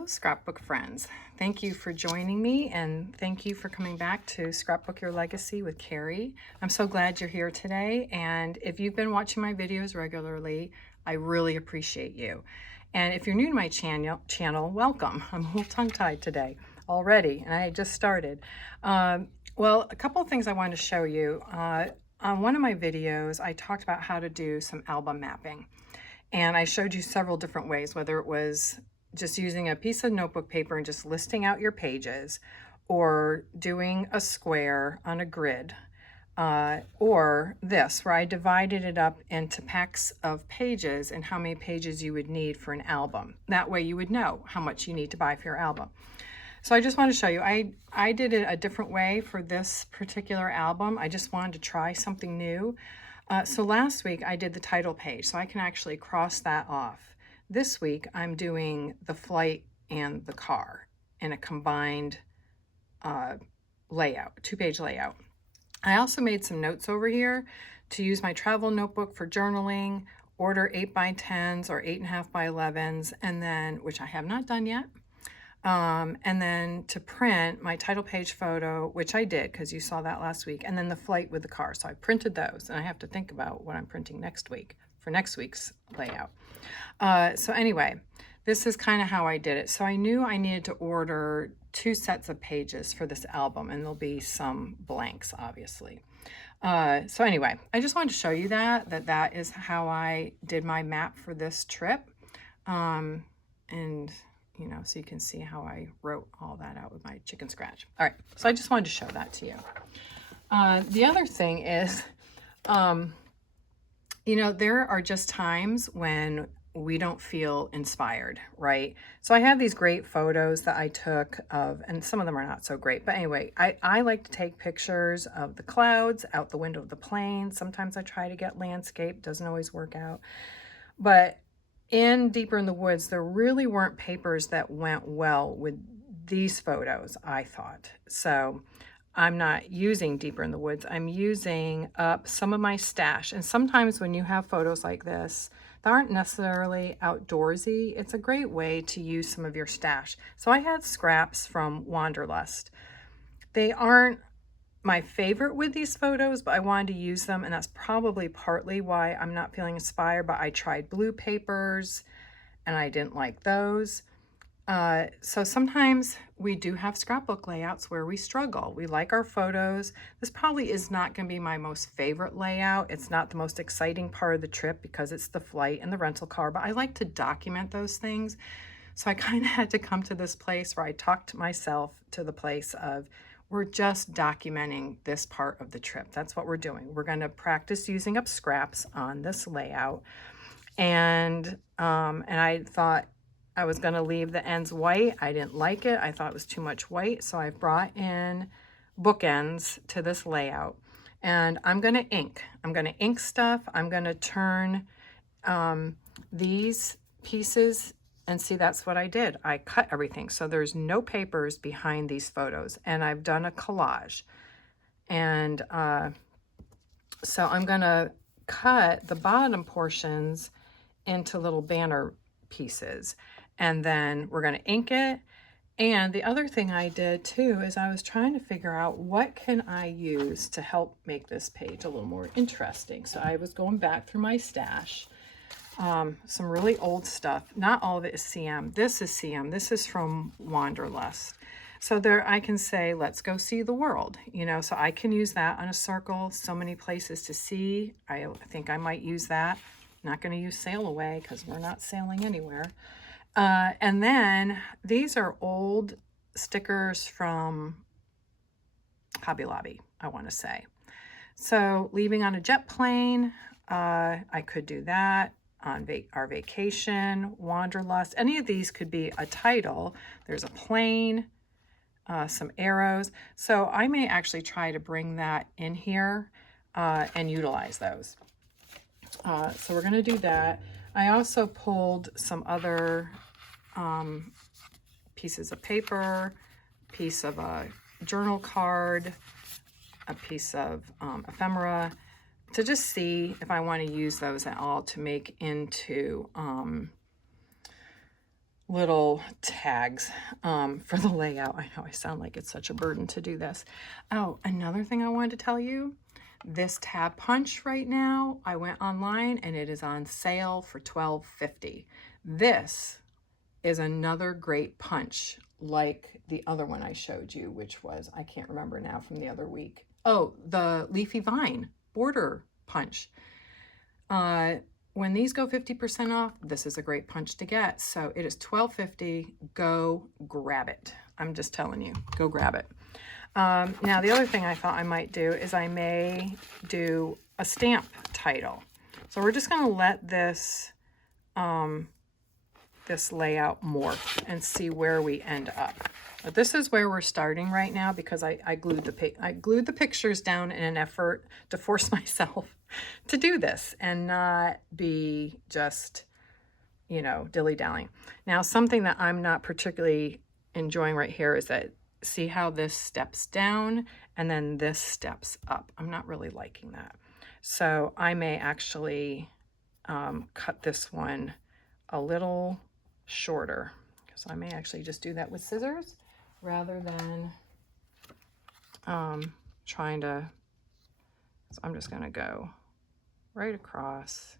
Hello, Scrapbook friends. Thank you for joining me, and thank you for coming back to Scrapbook Your Legacy with Carrie. I'm so glad you're here today, and if you've been watching my videos regularly, I really appreciate you. And if you're new to my channel, welcome. I'm a little tongue-tied today already, and I just started. Well, a couple of things I wanted to show you. On one of my videos, I talked about how to do some album mapping. And I showed you several different ways, whether it was just using a piece of notebook paper and just listing out your pages, or doing a square on a grid, or this, where I divided it up into packs of pages and how many pages you would need for an album. That way you would know how much you need to buy for your album. So I just want to show you, I did it a different way for this particular album. I just wanted to try something new. So last week I did the title page, so I can actually cross that off. This week I'm doing the flight and the car in a combined layout, two-page layout. I also made some notes over here to use my travel notebook for journaling, order 8x10s or 8.5x11s, and then, which I have not done yet. And then to print my title page photo, which I did because you saw that last week, and then the flight with the car. So I printed those, and I have to think about what I'm printing next week for next week's layout. So anyway, this is kind of how I did it. So I knew I needed to order 2 sets of pages for this album, and there'll be some blanks, obviously. So anyway, I just wanted to show you that is how I did my map for this trip. And you know, so you can see how I wrote all that out with my chicken scratch. All right, so I just wanted to show that to you. The other thing is, you know, there are just times when we don't feel inspired, right? So I have these great photos that I took of, and some of them are not so great, but anyway, I like to take pictures of the clouds out the window of the plane. Sometimes I try to get landscape, doesn't always work out. But in Deeper in the Woods, there really weren't papers that went well with these photos, I thought. So I'm not using Deeper in the Woods. I'm using up some of my stash. And sometimes when you have photos like this that aren't necessarily outdoorsy, it's a great way to use some of your stash. So I had scraps from Wanderlust. They aren't my favorite with these photos, but I wanted to use them, and that's probably partly why I'm not feeling inspired. But I tried blue papers and I didn't like those. So sometimes we do have scrapbook layouts where we struggle. We like our photos. This probably is not going to be my most favorite layout. It's not the most exciting part of the trip because it's the flight and the rental car, but I like to document those things. So I kind of had to come to this place where I talked myself to the place of, we're just documenting this part of the trip. That's what we're doing. We're going to practice using up scraps on this layout. And I thought I was going to leave the ends white. I didn't like it. I thought it was too much white. So I brought in bookends to this layout. And I'm going to ink. I'm going to ink stuff. I'm going to turn these pieces, and see, that's what I did. I cut everything. So there's no papers behind these photos, and I've done a collage. And so I'm gonna cut the bottom portions into little banner pieces, and then we're gonna ink it. And the other thing I did too is I was trying to figure out what can I use to help make this page a little more interesting. So I was going back through my stash. Some really old stuff. Not all of it is CM. This is CM. This is from Wanderlust. So there I can say, let's go see the world. You know, so I can use that on a circle. So many places to see. I think I might use that. Not going to use sail away because we're not sailing anywhere. And then these are old stickers from Hobby Lobby, I want to say. So leaving on a jet plane, I could do that. On our vacation, Wanderlust. Any of these could be a title. There's a plane, some arrows. So I may actually try to bring that in here and utilize those. So we're going to do that. I also pulled some other pieces of paper, piece of a journal card, a piece of ephemera, to just see if I want to use those at all to make into little tags for the layout. I know I sound like it's such a burden to do this. Oh, another thing I wanted to tell you, this tab punch right now, I went online and it is on sale for $12.50. This is another great punch like the other one I showed you, which was, I can't remember now from the other week. Oh, the Leafy Vine border punch. When these go 50% off, this is a great punch to get. So it is $12.50. Go grab it. I'm just telling you, go grab it. Now, the other thing I thought I might do is I may do a stamp title. So we're just going to let this this layout morph and see where we end up. But this is where we're starting right now because I glued the pictures down in an effort to force myself to do this and not be just, you know, dilly-dallying. Now, something that I'm not particularly enjoying right here is that, see how this steps down and then this steps up. I'm not really liking that. So I may actually cut this one a little shorter. So I may actually just do that with scissors rather than trying to, so I'm just going to go right across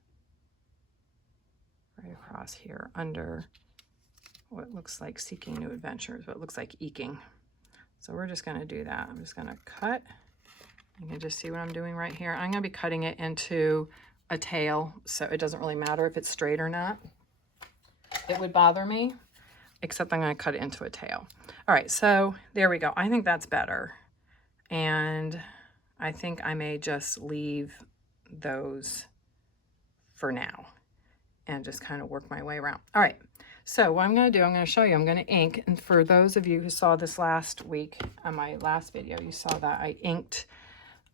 here under what looks like Seeking New Adventures, what looks like eking. So we're just going to do that. I'm just going to cut. You can just see what I'm doing right here. I'm going to be cutting it into a tail, so it doesn't really matter if it's straight or not. It would bother me, except I'm going to cut it into a tail. All right, so there we go. I think that's better. And I think I may just leave those for now and just kind of work my way around. All right, so what I'm going to do, I'm going to show you, I'm going to ink. And for those of you who saw this last week on my last video, you saw that I inked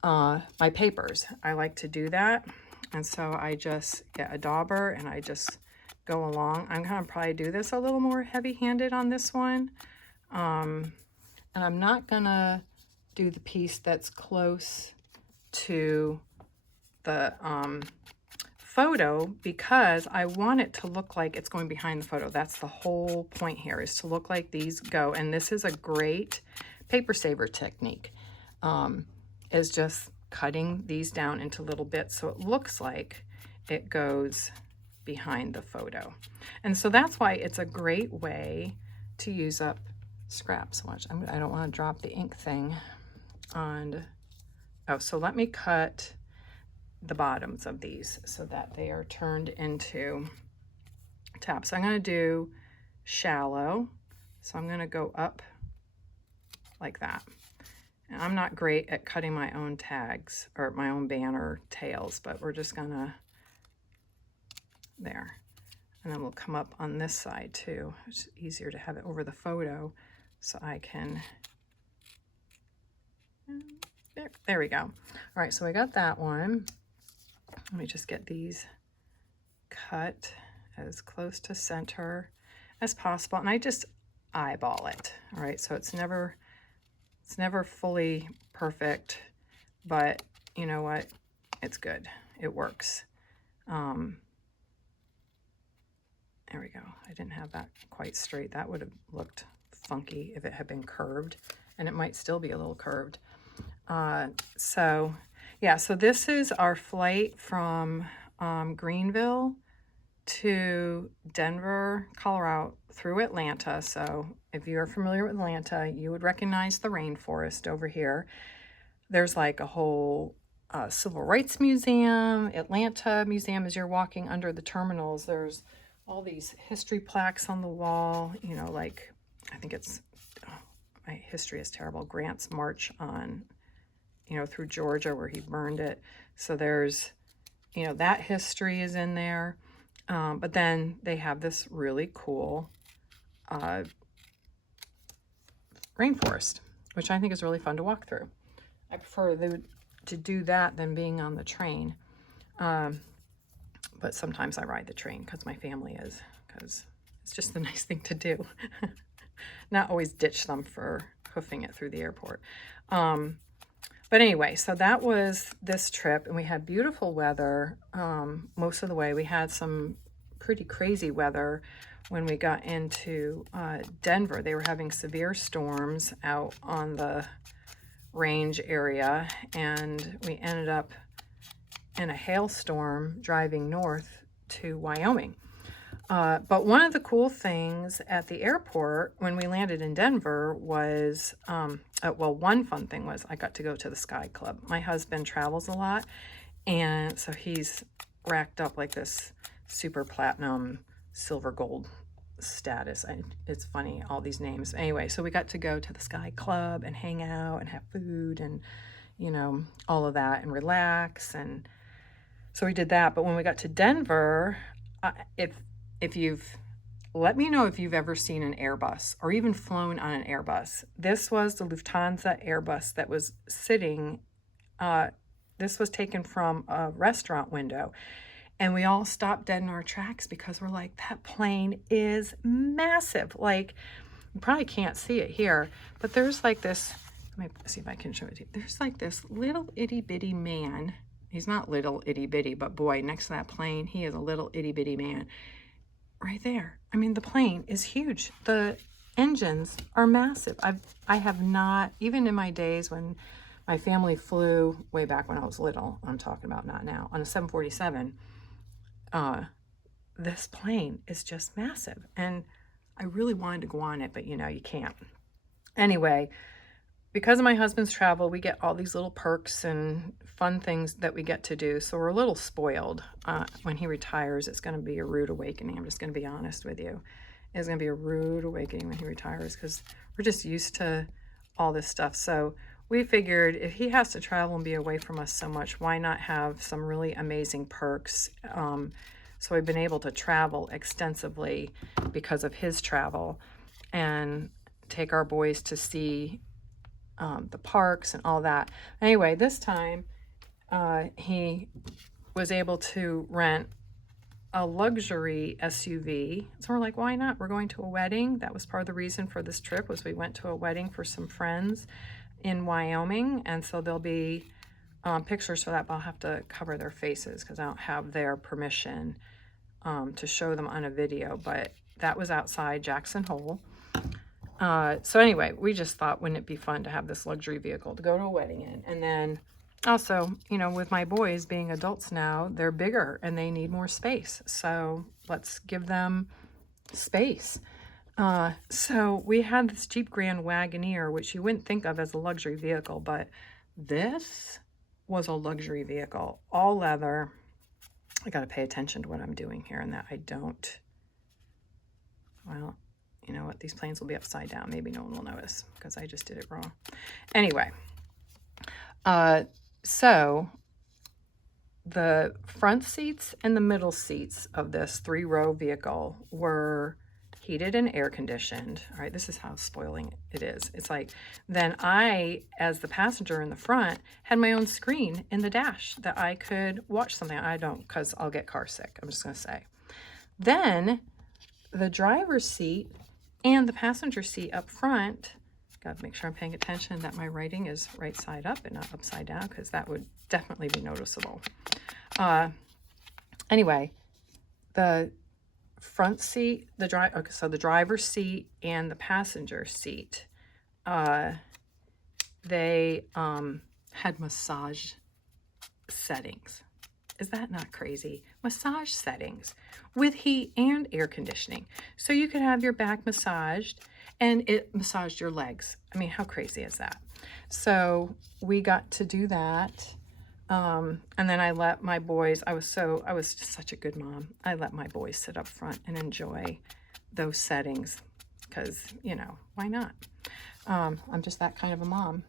my papers. I like to do that. And so I just get a dauber and I just go along. I'm going to probably do this a little more heavy-handed on this one. And I'm not going to do the piece that's close to the photo because I want it to look like it's going behind the photo. That's the whole point here, is to look like these go. And this is a great paper saver technique, is just cutting these down into little bits so it looks like it goes behind the photo. And so that's why it's a great way to use up scraps. Watch, I don't want to drop the ink thing on. Oh, so let me cut the bottoms of these so that they are turned into tabs. So I'm going to do shallow. So I'm going to go up like that. And I'm not great at cutting my own tags or my own banner tails, but we're just going to, there. And then we'll come up on this side too. It's easier to have it over the photo so I can, there we go. All right, so I got that one. Let me just get these cut as close to center as possible. And I just eyeball it. All right, so it's never fully perfect, but you know what? It's good. It works. There we go. I didn't have that quite straight. That would have looked funky if it had been curved, and it might still be a little curved. So yeah, so this is our flight from Greenville to Denver, Colorado, through Atlanta. So if you're familiar with Atlanta, you would recognize the rainforest over here. There's like a whole Civil Rights Museum, Atlanta Museum. As you're walking under the terminals, there's all these history plaques on the wall, you know, like, I think it's, oh, my history is terrible, Grant's march on, you know, through Georgia where he burned it. So there's, you know, that history is in there. But then they have this really cool rainforest, which I think is really fun to walk through. I prefer to do that than being on the train. But sometimes I ride the train because my family is, because it's just the nice thing to do. Not always ditch them for hoofing it through the airport. But anyway, so that was this trip, and we had beautiful weather most of the way. We had some pretty crazy weather when we got into Denver. They were having severe storms out on the range area, and we ended up in a hailstorm driving north to Wyoming. But one of the cool things at the airport when we landed in Denver was, well, one fun thing was I got to go to the Sky Club. My husband travels a lot, and so he's racked up like this super platinum, silver, gold status. It's funny, all these names. Anyway, so we got to go to the Sky Club and hang out and have food and, you know, all of that and relax. And so we did that. But when we got to Denver, if you've, let me know if you've ever seen an Airbus or even flown on an Airbus. This was the Lufthansa Airbus that was sitting, this was taken from a restaurant window. And we all stopped dead in our tracks because we're like, that plane is massive. Like, you probably can't see it here, but there's like this, let me see if I can show it to you. There's like this little itty bitty man. He's not little itty bitty, but boy, next to that plane, he is a little itty bitty man right there. I mean, the plane is huge. The engines are massive. I have not, even in my days when my family flew way back when I was little, I'm talking about not now, on a 747, this plane is just massive. And I really wanted to go on it, but you know, you can't. Anyway, because of my husband's travel, we get all these little perks and fun things that we get to do. So we're a little spoiled. When he retires, it's going to be a rude awakening. I'm just going to be honest with you. It's going to be a rude awakening when he retires because we're just used to all this stuff. So we figured if he has to travel and be away from us so much, why not have some really amazing perks? So we've been able to travel extensively because of his travel and take our boys to see the parks and all that. Anyway, this time he was able to rent a luxury SUV. So we're like, why not? We're going to a wedding. That was part of the reason for this trip, was we went to a wedding for some friends in Wyoming. And so there'll be pictures for that, but I'll have to cover their faces because I don't have their permission to show them on a video. But that was outside Jackson Hole. So anyway, we just thought, wouldn't it be fun to have this luxury vehicle to go to a wedding in? And then also, you know, with my boys being adults now, they're bigger and they need more space. So let's give them space. So we had this Jeep Grand Wagoneer, which you wouldn't think of as a luxury vehicle, but this was a luxury vehicle, all leather. I got to pay attention to what I'm doing here and that I don't, well, you know what, these planes will be upside down. Maybe no one will notice because I just did it wrong. Anyway, so the front seats and the middle seats of this 3-row vehicle were heated and air conditioned. All right, this is how spoiling it is. It's like, then I, as the passenger in the front, had my own screen in the dash that I could watch something. I don't, because I'll get car sick, I'm just going to say. Then the driver's seat and the passenger seat up front, got to make sure I'm paying attention that my writing is right side up and not upside down, because that would definitely be noticeable. Anyway, the front seat, so the driver's seat and the passenger seat, they had massage settings. Is that not crazy? Massage settings with heat and air conditioning. So you could have your back massaged and it massaged your legs. I mean, how crazy is that? So we got to do that. And then I let my boys, I was just such a good mom. I let my boys sit up front and enjoy those settings because, you know, why not? I'm just that kind of a mom.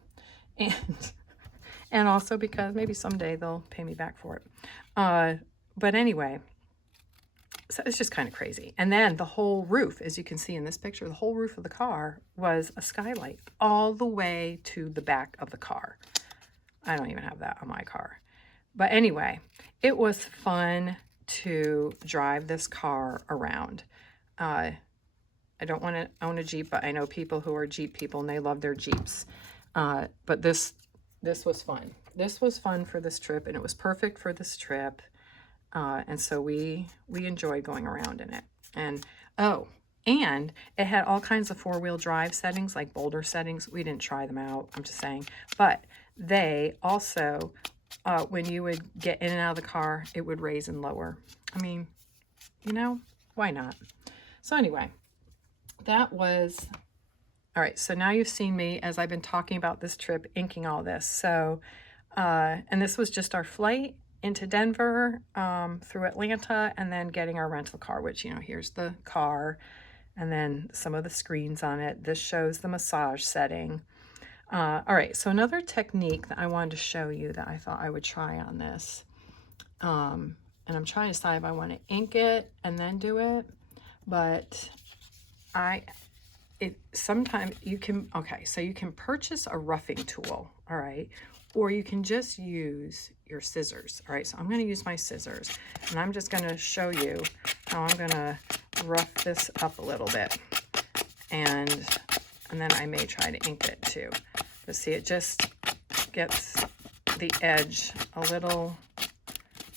And also because maybe someday they'll pay me back for it. But anyway, so it's just kind of crazy. And then the whole roof, as you can see in this picture, the whole roof of the car was a skylight all the way to the back of the car. I don't even have that on my car. But anyway, it was fun to drive this car around. I don't want to own a Jeep, but I know people who are Jeep people and they love their Jeeps. But this was fun. This was fun for this trip, and it was perfect for this trip. And so we enjoyed going around in it. And Oh, and it had all kinds of four-wheel drive settings, like boulder settings. We didn't try them out, I'm just saying. But they also, when you would get in and out of the car, it would raise and lower. I mean, you know, why not? So anyway, that was, all right, so now you've seen me as I've been talking about this trip, inking all this. So, and this was just our flight into Denver, through Atlanta, and then getting our rental car, which, you know, here's the car, and then some of the screens on it. This shows the massage setting. All right, so another technique that I wanted to show you that I thought I would try on this, and I'm trying to decide if I want to ink it and then do it, but sometimes you can, okay, so you can purchase a roughing tool, all right, or you can just use your scissors. All right, so I'm going to use my scissors, and I'm just going to show you how I'm going to rough this up a little bit, and then I may try to ink it too. But see, it just gets the edge a little,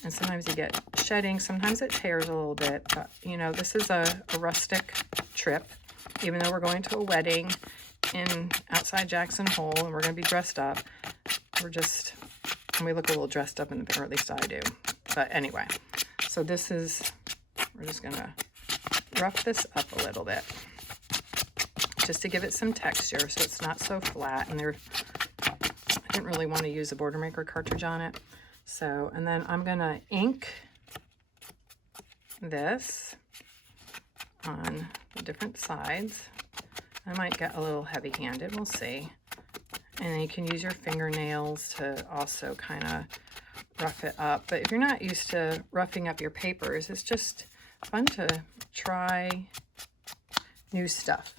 and sometimes you get shedding, sometimes it tears a little bit, but you know, this is a rustic trip, even though we're going to a wedding in outside Jackson Hole and we're going to be dressed up. We look a little dressed up, or at least I do. But anyway, so this is, we're just going to rough this up a little bit just to give it some texture so it's not so flat. And I didn't really want to use a border maker cartridge on it. So, and then I'm going to ink this on the different sides. I might get a little heavy-handed, we'll see. And then you can use your fingernails to also kind of rough it up. But if you're not used to roughing up your papers, it's just fun to try new stuff.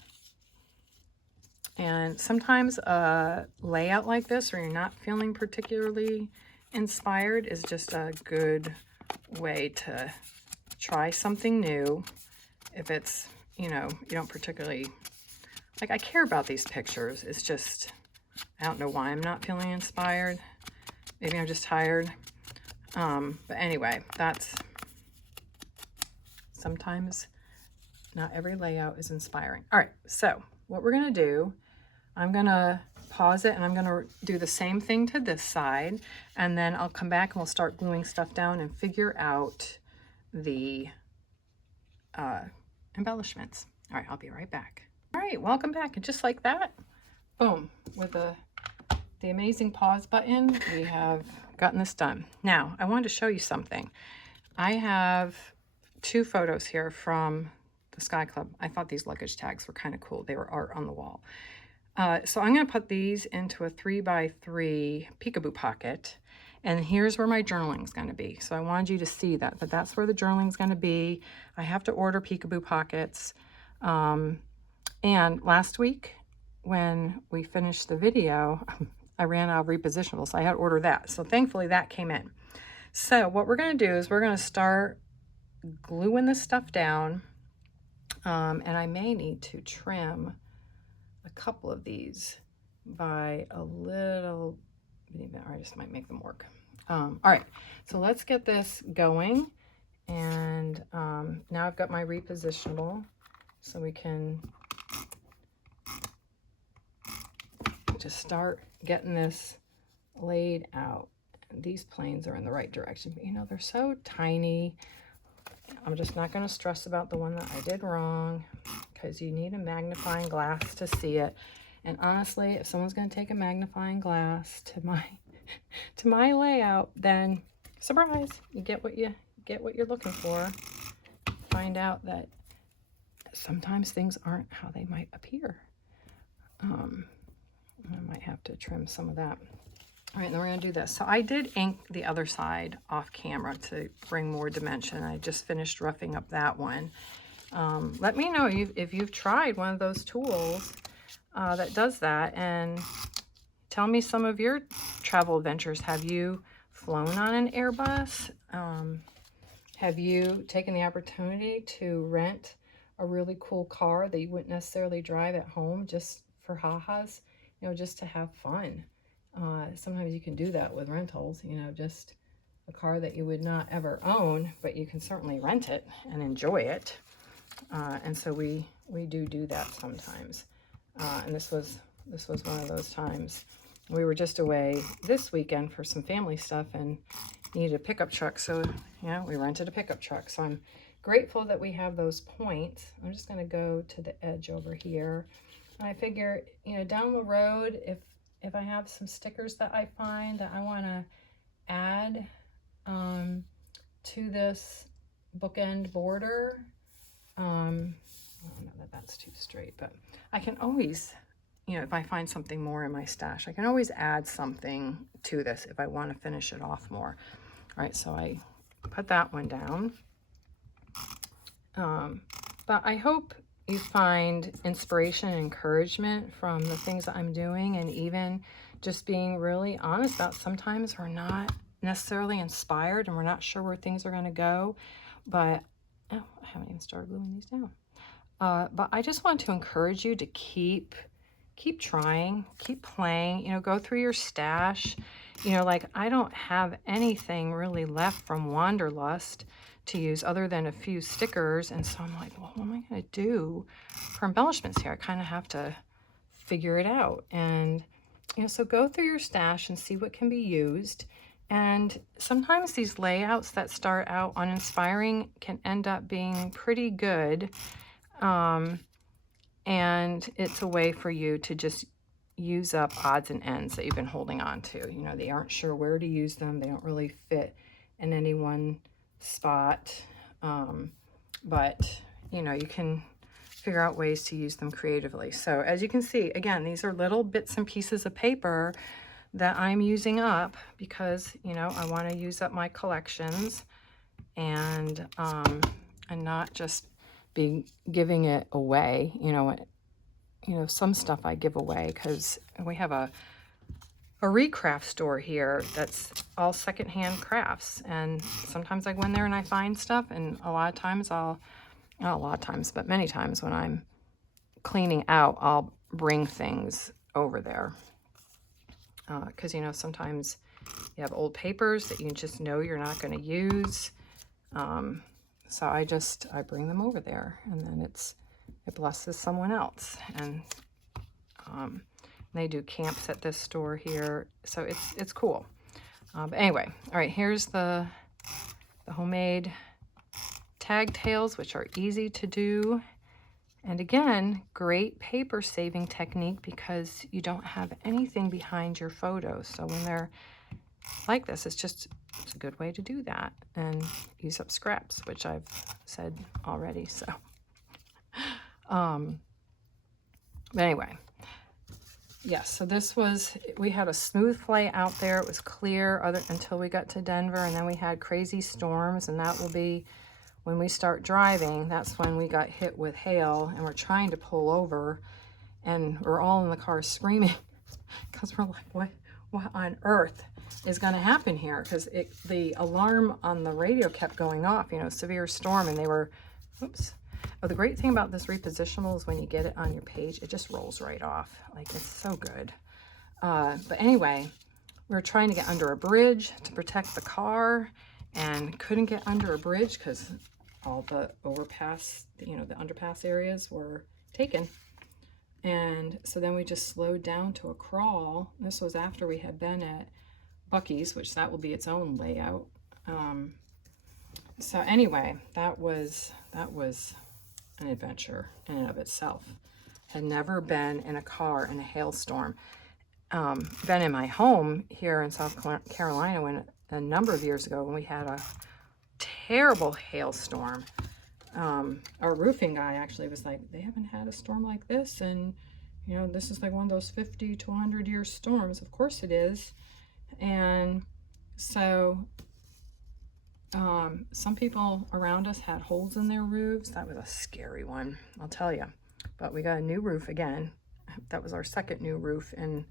And sometimes a layout like this, where you're not feeling particularly inspired, is just a good way to try something new. If it's, you know, you don't particularly, like, I care about these pictures. It's just, I don't know why I'm not feeling inspired. Maybe I'm just tired. But anyway, that's, sometimes not every layout is inspiring. All right, so what we're going to do, I'm going to pause it and I'm going to do the same thing to this side, and then I'll come back and we'll start gluing stuff down and figure out the embellishments. All right, I'll be right back. All right, welcome back. And just like that, boom, with the amazing pause button, we have gotten this done. Now, I wanted to show you something. I have 2 photos here from the Sky Club. I thought these luggage tags were kind of cool. They were art on the wall. So I'm going to put these into a 3x3 peekaboo pocket, and here's where my journaling is going to be. So I wanted you to see that that's where the journaling is going to be. I have to order peekaboo pockets. And last week when we finished the video, I ran out of repositionables, so I had to order that. So thankfully that came in. So what we're going to do is we're going to start gluing this stuff down. And I may need to trim a couple of these by a little, or I just might make them work. All right, so let's get this going. And now I've got my repositionable, so we can just start getting this laid out. And these planes are in the right direction, but you know, they're so tiny. I'm just not going to stress about the one that I did wrong, because you need a magnifying glass to see it. And honestly, if someone's going to take a magnifying glass to my layout, then surprise, you get what you're looking for. Find out that sometimes things aren't how they might appear. I might have to trim some of that. All right, then we're going to do this. So I did ink the other side off camera to bring more dimension. I just finished roughing up that one. Let me know if you've tried one of those tools that does that, and tell me some of your travel adventures. Have you flown on an Airbus? Have you taken the opportunity to rent a really cool car that you wouldn't necessarily drive at home just for ha-has, you know, just to have fun? Sometimes you can do that with rentals, you know, just a car that you would not ever own, but you can certainly rent it and enjoy it. And so we do that sometimes. And this was one of those times. We were just away this weekend for some family stuff and needed a pickup truck. So, yeah, we rented a pickup truck. So I'm grateful that we have those points. I'm just going to go to the edge over here. And I figure, you know, down the road, if I have some stickers that I find that I want to add to this bookend border, I don't know that that's too straight, but I can always, you know, if I find something more in my stash, I can always add something to this if I want to finish it off more. All right, so I put that one down. But I hope you find inspiration and encouragement from the things that I'm doing, and even just being really honest about sometimes we're not necessarily inspired and we're not sure where things are going to go. But, oh, I haven't even started gluing these down. But I just want to encourage you to keep trying, keep playing, you know, go through your stash. You know, like I don't have anything really left from Wanderlust to use other than a few stickers. And so I'm like, well, what am I going to do for embellishments here? I kind of have to figure it out. And, you know, so go through your stash and see what can be used. And sometimes these layouts that start out uninspiring can end up being pretty good. And it's a way for you to just use up odds and ends that you've been holding on to. You know, they aren't sure where to use them. They don't really fit in any one spot. But, you know, you can figure out ways to use them creatively. So as you can see, again, these are little bits and pieces of paper that I'm using up because, you know, I want to use up my collections and not just be giving it away. You know, some stuff I give away because we have a recraft store here that's all secondhand crafts, and sometimes I go in there and I find stuff, and a lot of times not a lot of times, but many times when I'm cleaning out, I'll bring things over there because, you know, sometimes you have old papers that you just know you're not going to use. So I bring them over there, and then it blesses someone else. And they do camps at this store here, so it's cool. But anyway, all right, here's the homemade tag tails, which are easy to do. And again, great paper saving technique because you don't have anything behind your photos. So when they're like this, it's a good way to do that and use up scraps, which I've said already. So, but anyway, yes. So we had a smooth flight out there. It was clear until we got to Denver, and then we had crazy storms, and that will be when we start driving. That's when we got hit with hail, and we're trying to pull over, and we're all in the car screaming because we're like, what on earth is going to happen here? Because the alarm on the radio kept going off, you know, severe storm, and they were, oops. Oh, the great thing about this repositionable is when you get it on your page, it just rolls right off. Like, it's so good. But anyway, we were trying to get under a bridge to protect the car and couldn't get under a bridge because all the overpass, you know, the underpass areas were taken. And so then we just slowed down to a crawl. This was after we had been at Buc-ee's, which that will be its own layout. So anyway, that was an adventure in and of itself. Had never been in a car in a hailstorm. Been in my home here in South Carolina when a number of years ago when we had a terrible hailstorm. Our roofing guy actually was like, they haven't had a storm like this, and you know, this is like one of those 50 to 100 year storms. Of course it is. And so some people around us had holes in their roofs. That was a scary one, I'll tell you. But we got a new roof again. That was our second new roof in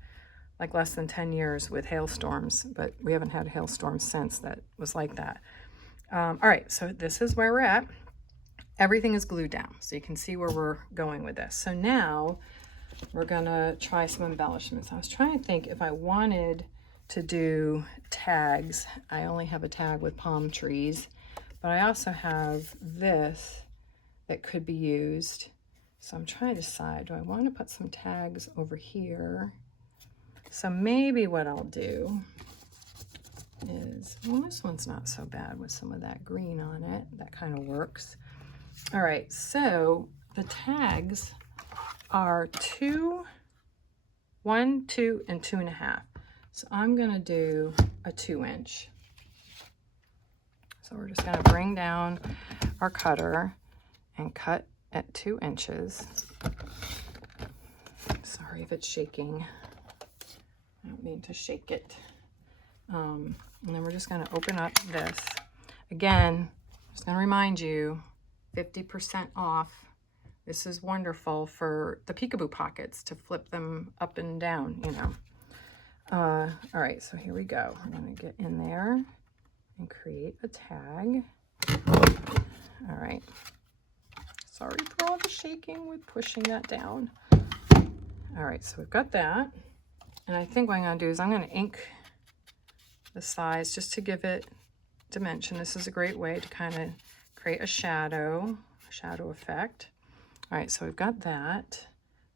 like less than 10 years with hailstorms, but we haven't had a hailstorm since that was like that. All right, so this is where we're at. Everything is glued down, so you can see where we're going with this. So now we're gonna try some embellishments. I was trying to think if I wanted to do tags. I only have a tag with palm trees, but I also have this that could be used. So I'm trying to decide, do I want to put some tags over here? So maybe what I'll do is, well, this one's not so bad with some of that green on it. That kind of works. All right, so the tags are 2, 1, 2, and 2.5. So I'm gonna do a 2-inch. So we're just gonna bring down our cutter and cut at 2 inches. Sorry if it's shaking. I don't mean to shake it. And then we're just gonna open up this. Again, just gonna remind you, 50% off. This is wonderful for the peekaboo pockets to flip them up and down, you know. All right, so here we go. I'm gonna get in there and create a tag. All right. Sorry for all the shaking with pushing that down. All right, so we've got that. And I think what I'm gonna do is I'm gonna ink the sides just to give it dimension. This is a great way to kind of create a shadow effect. All right, so we've got that.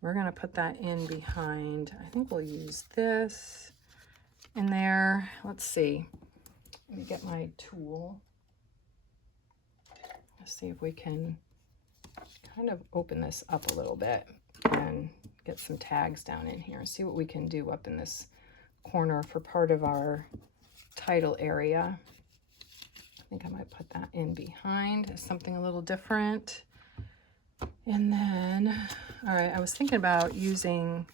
We're gonna put that in behind. I think we'll use this in there. Let's see. Let me get my tool. Let's see if we can kind of open this up a little bit and get some tags down in here and see what we can do up in this corner for part of our title area. I think I might put that in behind as something a little different. And then, all right, I was thinking about using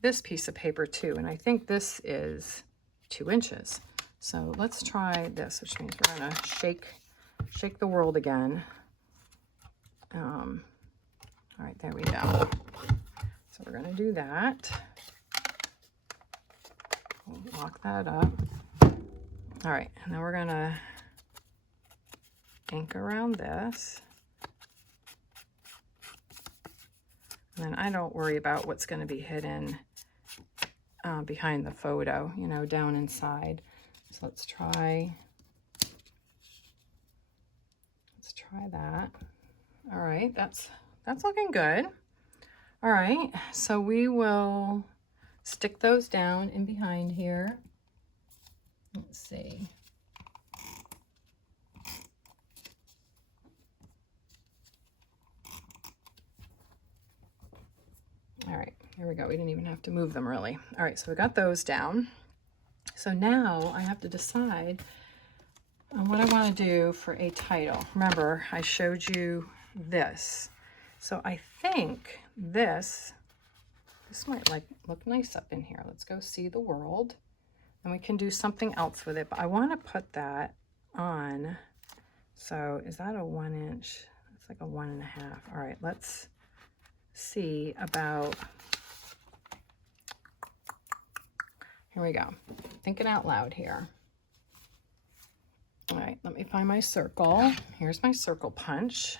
this piece of paper too, and I think this is 2 inches. So let's try this, which means we're gonna shake the world again. All right, there we go. So we're gonna do that. We'll lock that up. All right, and then we're gonna ink around this. And then I don't worry about what's gonna be hidden behind the photo, you know, down inside. So let's try that. All right, that's looking good. All right, so we will stick those down in behind here. Let's see. All right, here we go. We didn't even have to move them really. All right, so we got those down. So now I have to decide on what I want to do for a title. Remember, I showed you this. So I think this might look nice up in here. Let's go see the world. And we can do something else with it, but I want to put that on. So is that a 1 inch? It's like a 1.5. All right, let's see about, here we go. Thinking out loud here. All right, let me find my circle. Here's my circle punch.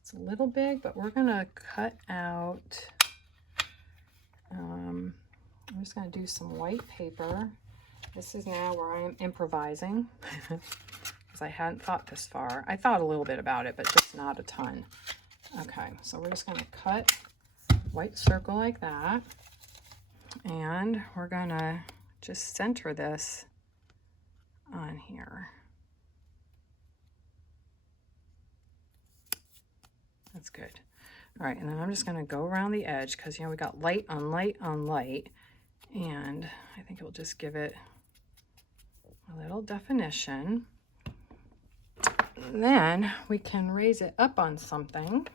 It's a little big, but we're gonna cut out, I'm just gonna do some white paper. This is now where I am improvising because I hadn't thought this far. I thought a little bit about it, but just not a ton. Okay, so we're just gonna cut white circle like that. And we're gonna just center this on here. That's good. All right, and then I'm just gonna go around the edge because, you know, we got light on light on light, and I think it'll just give it a little definition. And then we can raise it up on something.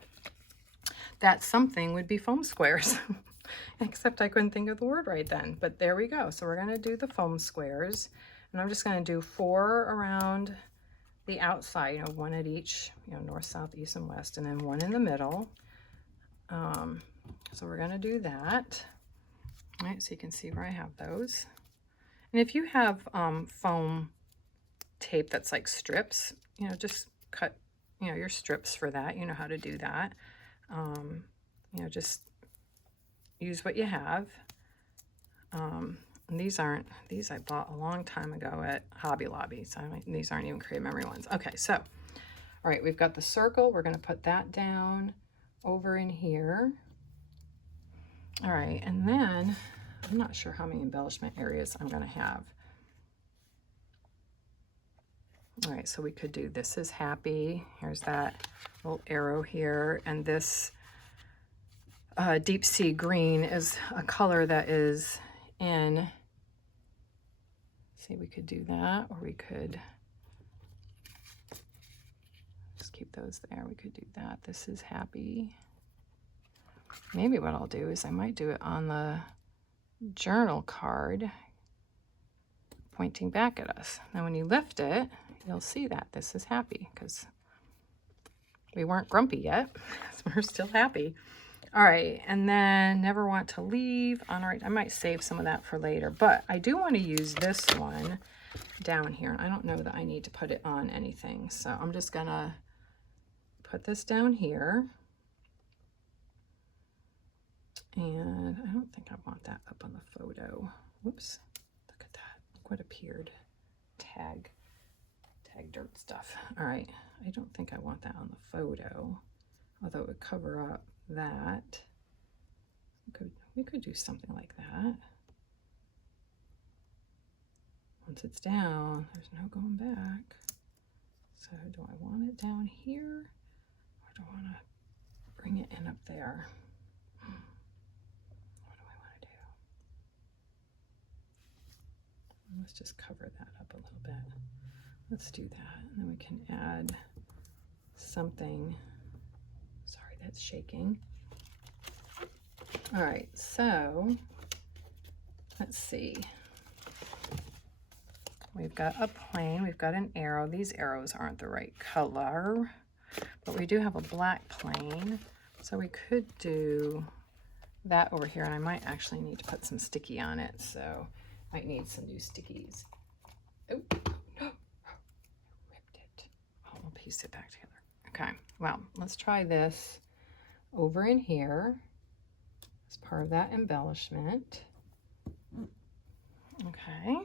That something would be foam squares, except I couldn't think of the word right then, but there we go. So we're gonna do the foam squares, and I'm just gonna do 4 around the outside, you know, 1 at each, you know, north, south, east, and west, and then 1 in the middle. So we're gonna do that. All right, so you can see where I have those. And if you have foam tape that's like strips, you know, just cut, you know, your strips for that. You know how to do that. You know, just use what you have. And these I bought a long time ago at Hobby Lobby, so these aren't even Creative Memory ones. Okay, so, All right, we've got the circle. We're going to put that down over in here. All right, and then I'm not sure how many embellishment areas I'm going to have. All right, so we could do this is happy. Here's that little arrow here, and this deep sea green is a color that is in, see, we could do that, or we could just keep those there. We could do that. This is happy. Maybe what I'll do is I might do it on the journal card pointing back at us. Now when you lift it, you'll see that this is happy because we weren't grumpy yet. So we're still happy. All right, and then never want to leave. All right, I might save some of that for later, but I do want to use this one down here. I don't know that I need to put it on anything, so I'm just gonna put this down here. And I don't think I want that up on the photo. Whoops, look at that. Look what appeared. Tag dirt stuff. All right, I don't think I want that on the photo, although it would cover up that. We could do something like that. Once it's down, there's no going back. So do I want it down here, or do I want to bring it in up there? What do I want to do? Let's just cover that up a little bit. Let's do that, and then we can add something. Sorry, that's shaking. All right, so let's see. We've got a plane, we've got an arrow. These arrows aren't the right color, but we do have a black plane. So we could do that over here, and I might actually need to put some sticky on it, so I might need some new stickies. Oh, no, ripped it. Oh, we'll piece it back together. Okay, well, let's try this over in here as part of that embellishment. Okay.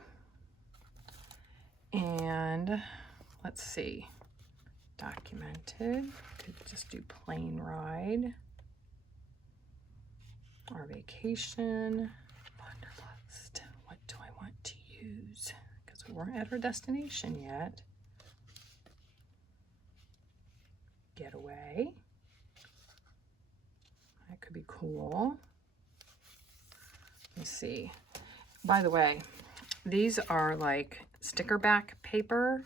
And let's see, documented, could just do plane ride, our vacation, wanderlust. What do I want to use? Because we weren't at our destination yet. Getaway. That could be cool. Let's see. By the way, these are like sticker back paper.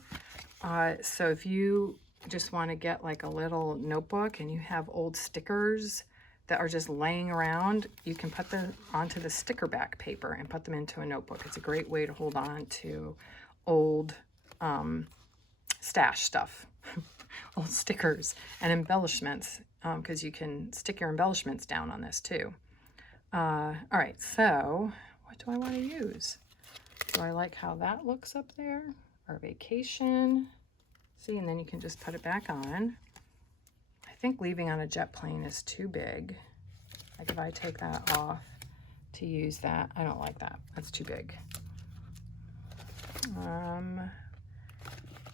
So if you just want to get like a little notebook and you have old stickers that are just laying around, you can put them onto the sticker back paper and put them into a notebook. It's a great way to hold on to old stash stuff, old stickers and embellishments, because you can stick your embellishments down on this too. All right, so what do I want to use? Do I like how that looks up there? Our vacation. See, and then you can just put it back on. I think leaving on a jet plane is too big. Like if I take that off to use that, I don't like that. That's too big.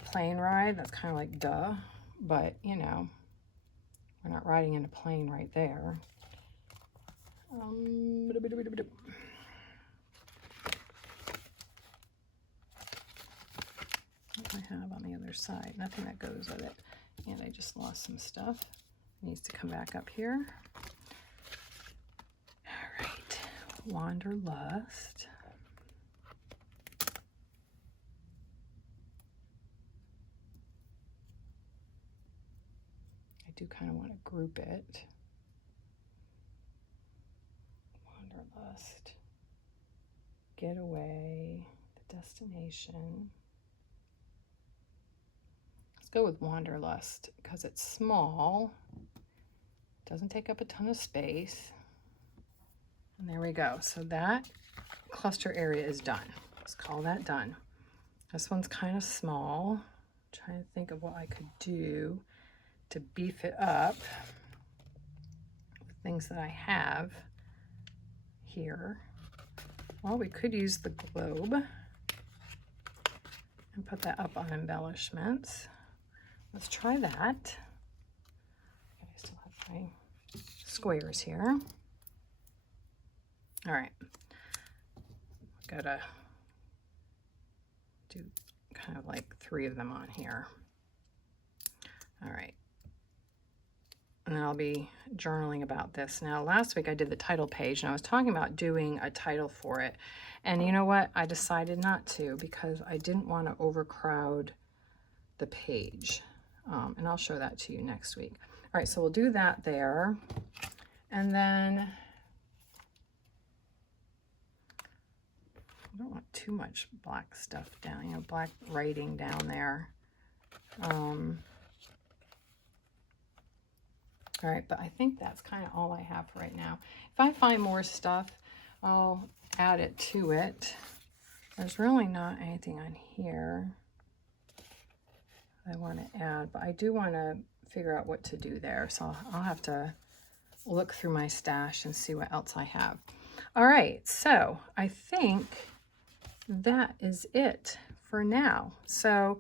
Plane ride, that's kind of like duh, but you know, we're not riding in a plane right there. What do I have on the other side? Nothing that goes with it. And I just lost some stuff. It needs to come back up here. All right, Wanderlust. I do kind of want to group it. Wanderlust. Getaway. The destination. Let's go with Wanderlust because it's small. Doesn't take up a ton of space. And there we go. So that cluster area is done. Let's call that done. This one's kind of small. I'm trying to think of what I could do to beef it up with things that I have here. Well, we could use the globe and put that up on embellishments. let's try that. I still have my squares here. All right, gotta do kind of like 3 of them on here. All right, and then I'll be journaling about this. Now, last week I did the title page, and I was talking about doing a title for it. And you know what? I decided not to because I didn't want to overcrowd the page. And I'll show that to you next week. All right, so we'll do that there. And then I don't want too much black stuff down, you know, black writing down there. All right, but I think that's kind of all I have for right now. If I find more stuff, I'll add it to it. There's really not anything on here I want to add, but I do want to figure out what to do there. So I'll have to look through my stash and see what else I have. All right, so I think that is it for now. So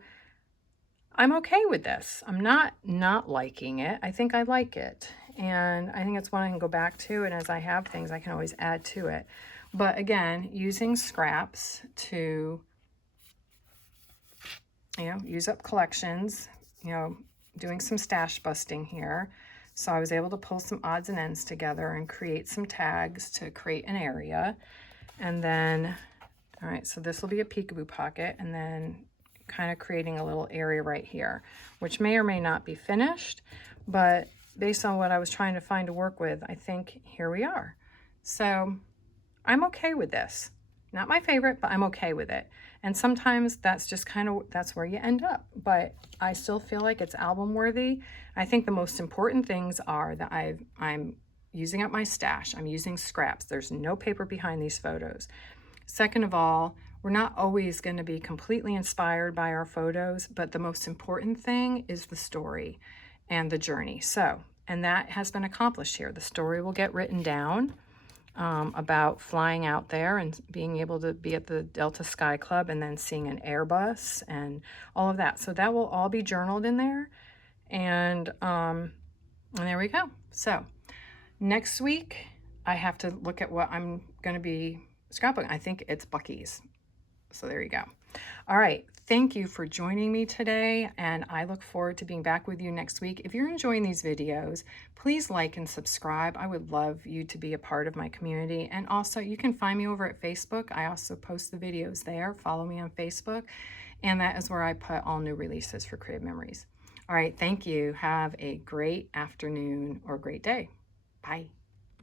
I'm okay with this. I'm not liking it. I think I like it. And I think it's one I can go back to. And as I have things, I can always add to it. But again, using scraps to, you know, use up collections, you know, doing some stash busting here. So I was able to pull some odds and ends together and create some tags to create an area. And then, all right, so this will be a peekaboo pocket, and then kind of creating a little area right here, which may or may not be finished, but based on what I was trying to find to work with, I think here we are. So I'm okay with this. Not my favorite, but I'm okay with it. And sometimes that's just kind of, that's where you end up. But I still feel like it's album worthy. I think the most important things are that I'm using up my stash. I'm using scraps. There's no paper behind these photos. Second of all, we're not always going to be completely inspired by our photos, but the most important thing is the story and the journey. So, and that has been accomplished here. The story will get written down about flying out there and being able to be at the Delta Sky Club and then seeing an Airbus and all of that. So that will all be journaled in there. And there we go. So next week, I have to look at what I'm going to be scrapbooking. I think it's Bucky's. So there you go. All right. Thank you for joining me today, and I look forward to being back with you next week. If you're enjoying these videos, please like and subscribe. I would love you to be a part of my community. And also, you can find me over at Facebook. I also post the videos there. Follow me on Facebook, and that is where I put all new releases for Creative Memories. All right. Thank you. Have a great afternoon or great day. Bye.